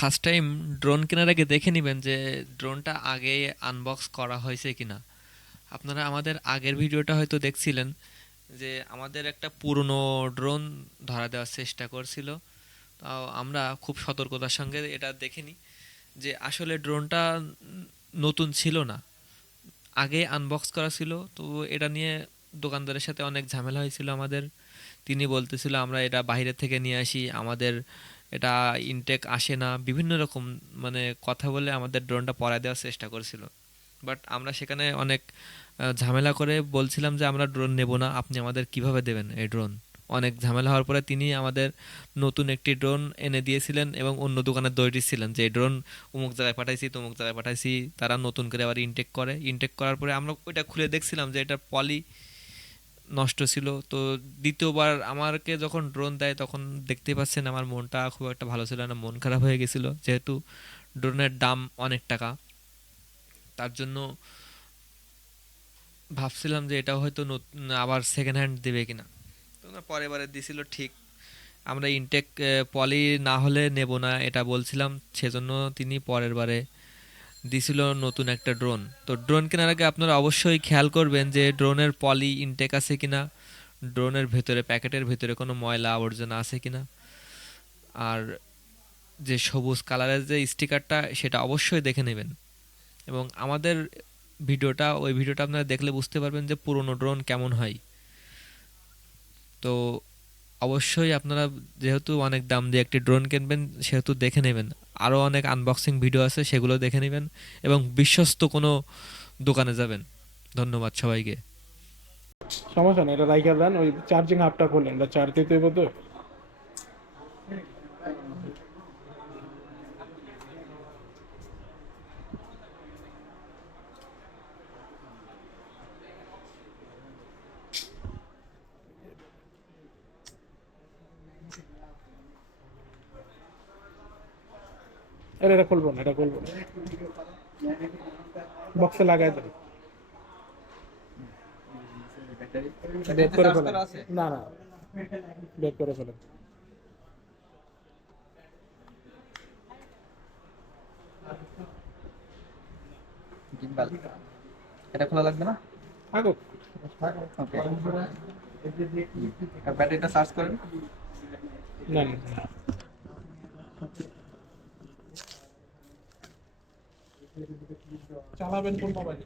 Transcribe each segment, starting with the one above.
First time drone কেনার আগে দেখে নেবেন যে ড্রোনটা আগে আনবক্স করা হয়েছে কি না আপনারা আমাদের আগের ভিডিওটা হয়তো দেখছিলেন যে আমাদের একটা পুরনো ড্রোন ধরা দেওয়ার চেষ্টা করছিল। তাও আমরা খুব সতর্কতার সঙ্গে এটা দেখে নিই যে আসলে ড্রোনটা নতুন ছিল না। আগে আনবক্স করা ছিল, তো এটা নিয়ে দোকানদারের সাথে অনেক ঝামেলা হয়েছিল আমাদের। তিনি বলতেছিল, আমরা এটা বাইরে থেকে নিয়ে আসি, আমাদের এটা ইনটেক আসে না, বিভিন্ন রকম মানে কথা বলে আমাদের ড্রোনটা পরায় দেওয়ার চেষ্টা করেছিল। বাট আমরা সেখানে অনেক ঝামেলা করে বলছিলাম যে আমরা ড্রোন নেব না, আপনি আমাদের কীভাবে দেবেন এই ড্রোন অনেক ঝামেলা হওয়ার পরে তিনি আমাদের নতুন একটি ড্রোন এনে দিয়েছিলেন এবং অন্য দোকানের দইটি ছিলেন যে ড্রোন অমুক জায়গায় পাঠাইছি, তমুক জায়গায় পাঠাইছি। তারা নতুন করে আবার ইনটেক করে। ইনটেক করার পরে আমরা ওইটা খুলে দেখছিলাম যে এটা পলি নষ্ট ছিল। তো দ্বিতীয়বার আমাকে যখন ড্রোন দেয়, তখন দেখতে পাচ্ছেন আমার মনটা খুব একটা ভালো ছিল না, মন খারাপ হয়ে গেছিল। যেহেতু ড্রোনের দাম অনেক টাকা, তার জন্য ভাবছিলাম যে এটা হয়তো নতুন, আবার সেকেন্ড হ্যান্ড দেবে কিনা। তো না পরে বারে দিছিল ঠিক। আমরা ইনটেক পলি না হলে নেব না, এটা বলছিলাম। সেজন্য তিনি পরের বারে দিছিল নতুন একটা ড্রোন তো ড্রোন কেনার আগে আপনারা অবশ্যই খেয়াল করবেন যে ড্রোনের পলি ইনটেক আছে কিনা ড্রোনের ভেতরে, প্যাকেটের ভেতরে কোনো ময়লা আবর্জনা আছে কিনা। আর যে সবুজ কালারের যে স্টিকারটা সেটা অবশ্যই দেখে নেবেন। এবং আমাদের ভিডিওটা, ওই ভিডিওটা আপনারা দেখলে বুঝতে পারবেন যে পুরনো ড্রোন কেমন হয়। তো অবশ্যই আপনারা যেহেতু অনেক দাম দিয়ে একটি ড্রোন কিনবেন, সেহেতু দেখে নেবেন। আরও অনেক আনবক্সিং ভিডিও আছে, সেগুলো দেখে নেবেন এবং বিশ্বস্ত কোনো দোকানে যাবেন। ধন্যবাদ সবাইকে। সমস্যা নেই, এটা রাইখা দেন ওই চার্জিং হাফটা করলেন এটা চার্জ দিতে তো? আরে এটা খুলবো না এটা খুলবো না। বক্সে লাগাই দেন বের করে ফেলেন। না না বের করে ফেলেন। গিম্বাল এটা খোলা লাগবে না? থাকুক। ওকে। ব্যাটারিটা চার্জ করেন? না না। চালাবেন কোন মোবাইল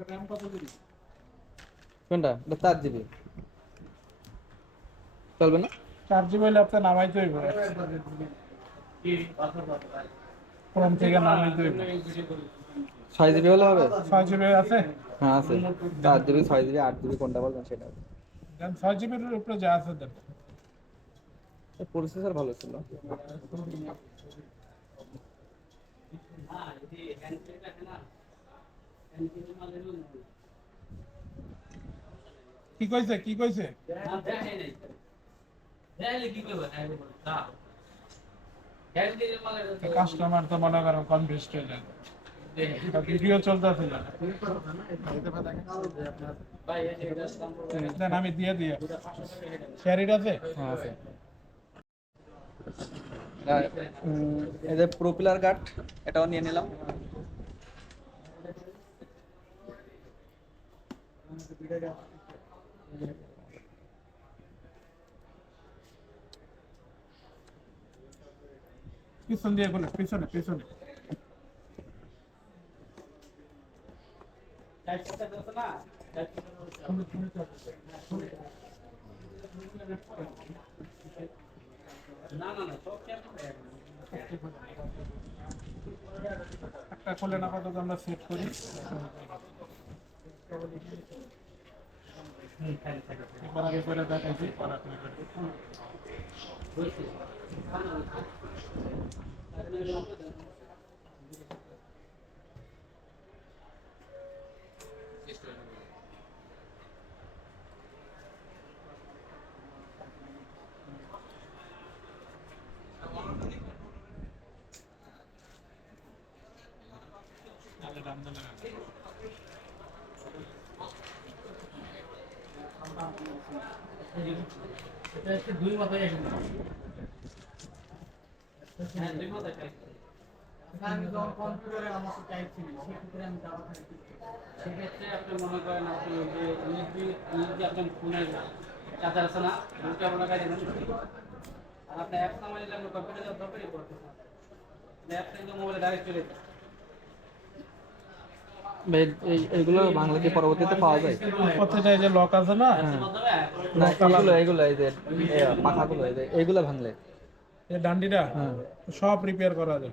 র্যাম কত দিবি কোনটা? এটা চার জিবি। চলবে না? চার জিবি হলে আপনার হইব। ক্রম থেকে ছয় জিবি হলে হবে? ছয় জিবি আছে? হ্যাঁ আছে। চার জিবি ছয় জিবি আট জিবি কোনটা বলবেন সেটা দেন ছয় জিবির উপরে যা আছে দেন। প্রসেসর ভালো ছিল। কি কইছে কি কইছে? কাস্টমার তো মনে করো কনভিন্স হয়ে যায়। ভিডিও চলতেছে দেন আমি দিয়ে দিয়ে শেয়ারিট আছে হ্যাঁ আছে আর, উম, এই যে প্রপিলার গার্ড এটাও নিয়ে নিলাম পিছন দিয়ে বলে পিছনে পিছনে একটা খোলেন আপাতত আমরা সেট করি এবার আগে করে দেখাইছি পরে করে। আগে দাম দিলে না। এটা হচ্ছে দুই মাথায় এখন হ্যাঁ দুই মাথায় টাইপ আমি যখন কম্পিউটারে আমাকে টাইপ ছিল সেক্ষেত্রে আপনি মনে করেন আপনি যে ইউএসবি ইউএসবি আপনার ফোনের চার্জার আছে না দুটো আপনার কাছে আর আপনি অ্যাপস নামাই দিলে আপনি কম্পিউটারে দরকারই পড়তেছে অ্যাপস কিন্তু মোবাইলে ডাইরেক্ট চলে যায় এইগুলো বাংলাতে পরবর্তীতে পাওয়া যায়। প্রত্যেকটা এই যে লক আছে না? মাধ্যমে না এগুলো এগুলো এই যে পাখাগুলো এই যে এগুলো ভাঙলে। এই ডান্ডিটা? হ্যাঁ। সব রিপেয়ার করা যায়।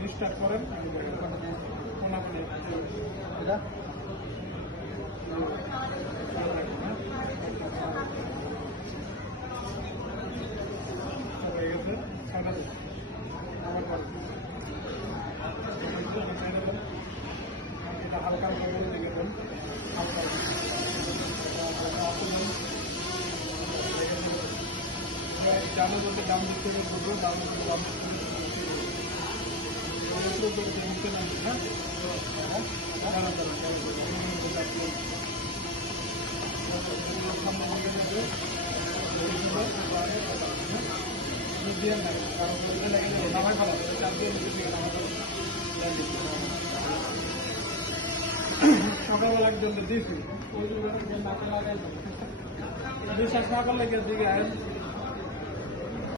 রিস্টার্ট করেন এটা হয়ে গেছে ছাড়া দিন। আবার করেন। এটা হালকা হালকা করে দেখেছেন হালকা দামে বলতে দিতে হবে বলব দাম দিতে দাম দিতে হ্যাঁ সকালবেলা একজন দিয়েছি ওই জন্য নাকে লাগাই বিশ্বাস